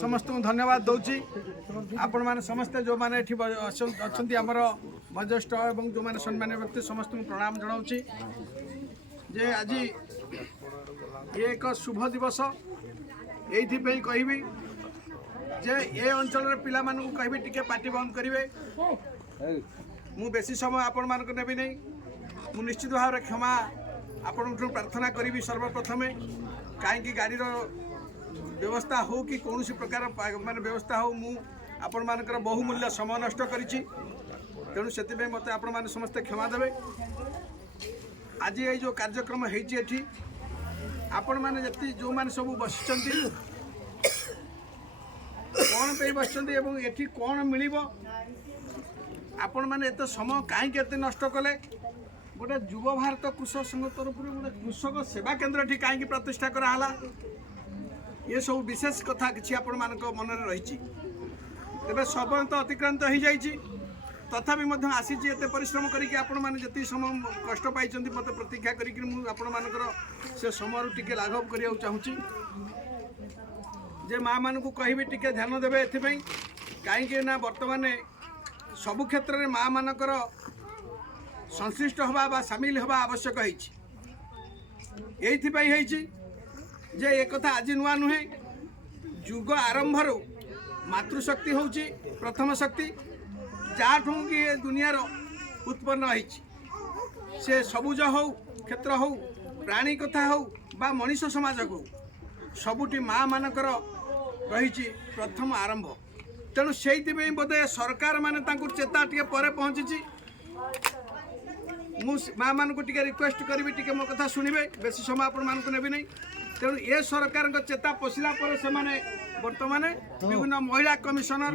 समस्त धन्यवाद दूची आपण मैंने समस्ते जो मैंने अच्छा आमर वरिष्ठ और जो मैंने सम्मान्य व्यक्ति समस्त प्रणाम जनाऊँ जे आज ये एक शुभ दिवस ये कहबी जे ये अंचल पिला मानू कहबी टिके पार्टी बंद करेंगे मु बेसी समय आपण मानक नेबी नहीं मु निश्चित भाव में क्षमा आपण प्रार्थना करी सर्वप्रथमे कहीं गाड़ीर व्यवस्था हो कि कौन प्रकार माने व्यवस्था हो मु आपण मानकर बहुमूल्य समय नष्ट करिछि तेणु से मत आपण माने समस्ते क्षमा देवे। आज ये जो कार्यक्रम होती आपण माने जति जो माने सब बसिचंती कौन पे बसिचंती एवं एठी कौन मिलिबो आपण माने एत समय कहीं केते नष्ट कले गोटे युव भारत कृषक संघ तरफ गोटे कृषक सेवा केन्द्र ठी कहीं प्रतिष्ठा कराला ये सब विशेष कथा किसी आपण मानक मन रही तेरे समय तो अतिक्रांत हो जाइए तथापि आसी एत परिश्रम करके आपण मैंने जी समय कष्ट पाई मत प्रतीक्षा कर से समय टिके लाघव करने चाहूँगी जे माँ मान को कहि टिके ध्यान देवे एपाई कहीं बर्तमान सबु क्षेत्र में माँ मानकर संश्लिष्ट हवा सामिल हवा आवश्यक होती जे एक कथा आज नुआ नुहे जुग आरंभ मातृशक्ति हूँ प्रथम शक्ति जाठू कि दुनियार उत्पन्न होती से सबुज हो क्षेत्र हो प्राणी कथा हो बा मनीष समाज हो सबुटी माँ मानकर रही प्रथम आरंभ तेणु से बोधे सरकार माने चेता टे पर पहुँची मु माँ मान को रिक्वेस्ट करी टे मो कथा शुणवे बेसी समय आपण मान को नेबी नहीं तेणु ये सरकार चेता पशिला पर से बर्तमान विभिन्न महिला कमिशनर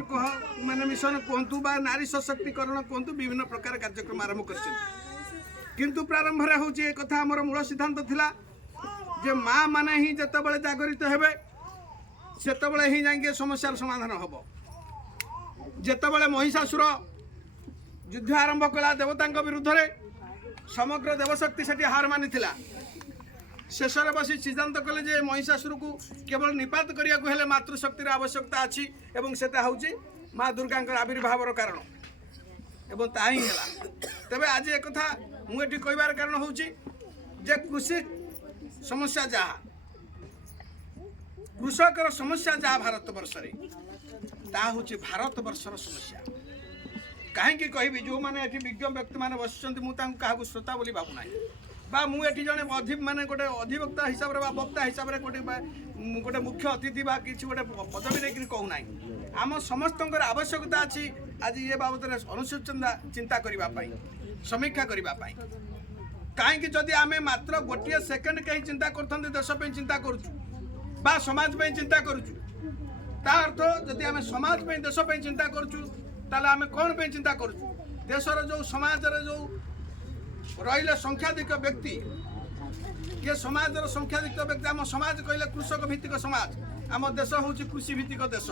माने मिशन कहतु बा नारी सशक्तिकरण कहतु विभिन्न प्रकार कार्यक्रम आरंभ कर प्रारंभ में हूँ ये कथा आमर मूल सिद्धांत थिला जे माँ माने ही जिते जागरित हेबे सेतबेले ही जाके समस्यार समाधान हम जितेबाला महिषासुर युद्ध आरंभ कला देवता विरुद्ध रे समग्र देवशक्ति से हार मानी शेष बसी सिद्धांत कले जे महिषासुर को केवल निपात करने को हेले मातृशक्तिर आवश्यकता अच्छी एवं सेटा हूँ माँ दुर्गा आविर्भावर कारण एवं ताही है तेबे आज एक कथा मुझे कहबार कारण हूँ जे कृषि समस्या जहाँ कृषकर समस्या जहाँ भारत वर्ष ता हूँ भारत वर्षर समस्या कहीं कहबी जो मैंने विज्ञ व्यक्ति मैंने बस मुझे श्रोता बोली भावना बा मुझे जड़े माने गोटे अधिवक्ता हिसाब से वक्ता हिसाब से गोटे मुख्य अतिथि बा किसी गोटे पदवी देखिए कहूना आम समस्त आवश्यकता अच्छी आज ये बाबद अनुसूचना चिंता करने समीक्षा करने कहीं जदि आम मात्र गोटे सेकेंड कहीं चिंता कर देश चिंता करुँ समाज चिंता करुँ ता अर्थ जदि आम समाज देश चिंता करुँ ताले आम कौन पे चिंता करुँ देशर जो समाज जो रही संख्याधिक व्यक्ति ये समाज संख्याधिक व्यक्ति आम समाज कहले कृषक भित्तिक समाज आम देश हूँ कृषि भित्तिक देश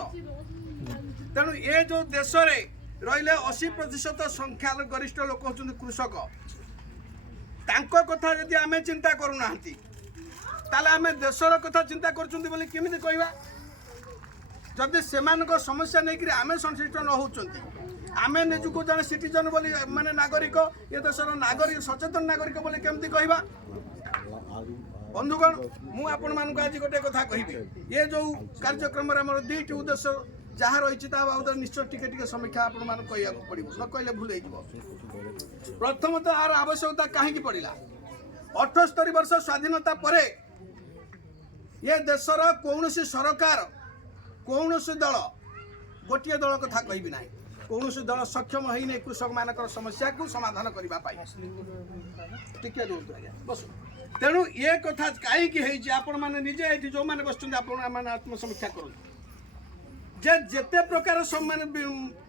तेणु ये जो देश रे रही 80% संख्या गरिष्ठ लोक होती कृषक तांको कथा यदि आम चिंता करूना ताले आम देशर कथा चिंता कर केमी कहवा जदि से समस्या नहीं आम संश्लिष्ट न होती आम निजुक जन सिटीजन बोली माने नागरिक ये देशर नागरिक सचेतन नागरिक बोली केमती कहवा बंधुगण मु आपण मानक आज गोटे कथा कहबी ये जो कार्यक्रम आमर दुईट उद्देश्य जहाँ रही बाबद निश्चय टिके टिके समीक्षा आपण मान कह पड़ो न कहले भूल हो प्रथमतः यार आवश्यकता कहीं पड़ा 78 वर्ष स्वाधीनता पर ये देशर कौन सरकार कौन दल गोटे दल कथा कहबी ना कौन दल सक्षम होने कृषक मानक समस्या को समाधान करने बस तेणु ये कथा कहीं आपण मैंने निजे जो मैंने बस आत्मसमीक्षा करूँ जेते प्रकार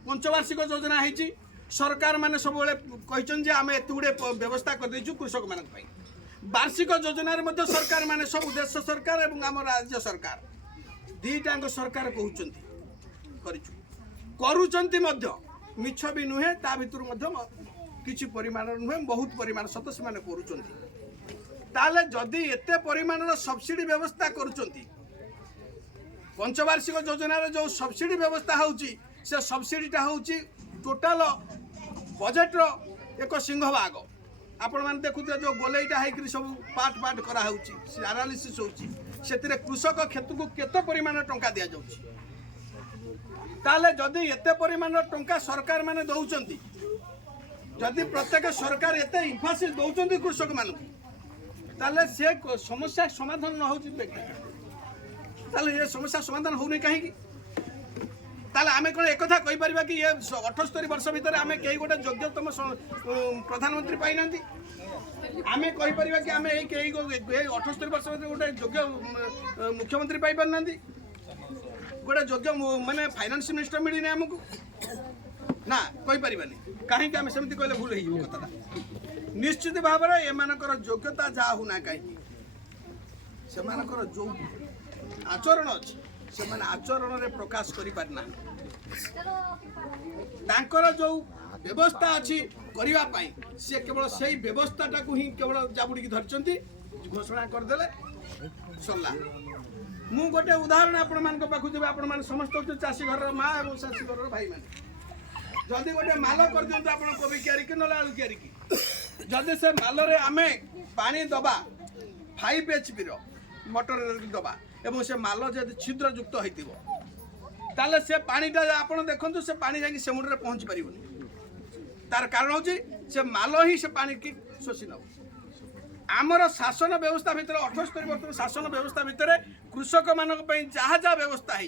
पंचवार्षिक योजना है सरकार मैंने सब कहते आम एत गुड़े व्यवस्था कर कृषक मान वार्षिक योजन सरकार मैंने सब देश सरकार और आम राज्य सरकार दीटांग सरकार कहते मिछ भी नुहे ता भर किसी परिमाण नुहे बहुत परिमाण सत से जदि एते परिमाण सब्सिडी व्यवस्था करुँच पंचवार्षिक योजन जो सब्सिडी व्यवस्था होची से सब्सिडीटा होची टोटाल बजेट्र एक सिंहभाग आपण मैंने देखुए जो गोलेटा है सब पार्ट पार्ट कराऊँगी एनालिसिस होची से कृषक क्षेत्र को केते परिमाण टंका दि जाऊँगी ताले जदि एते परिमाण टंका सरकार माने दौरान जदि प्रत्येक सरकार एते इम्फासिस दौरान कृषक मान ताले से समस्या समाधान न हो ये समस्या समाधान होनी कहीं ताले आमे कौन एक कथा कहि परिबा कि ये 78 वर्ष भितर आमे कई गोटे योग्यतम प्रधानमंत्री पाई नांती आमे कहि परिबा कि आमे कई 78 वर्ष भितर गोटे योग्य मुख्यमंत्री पाई पार नांती गोटे योग्य माने फाइनेंस मिनिस्टर मिली ना हमको ना कहि परिबानी काहे कि आमे सेमति कहले भूल हेई कथाटा निश्चित भाव में एमानकर योग्यता जा होना कहीं से जो आचरण अच्छे से आचरण में प्रकाश कर पारना तांकर जो व्यवस्था अच्छी करने सी केवल से व्यवस्थाटा को ही केवल जाबुड़ी धरती घोषणा करदे सरला मु गोटे उदाहरण आपण मान पाखु देबे आपण मान समस्त होते चाषी घर माँ और चाषी घर भाई मैंने जदि गोटे माल कर दियंतु आपण कोबी क्यारी कि नला आलू क्यारी कि जदि से माल रे आमे पानी दबा 5 HP मोटर दबा एवं से माल जब छिद्र युक्त होइतिबो ताले से पानीटा आपण देखंतु से पानी जाकी समुद्र रे पहुंच परिबोनी तार कारण होची से माल ही से पानी की शोषी नब आमर शासन व्यवस्था भितर 78 वर्ष शासन व्यवस्था भितर कृषक मानक पई जहा जहा व्यवस्था है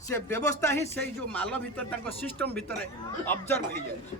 से व्यवस्था ही से जो माल भितर सिस्टम भितर ऑब्जर्व हो जाए।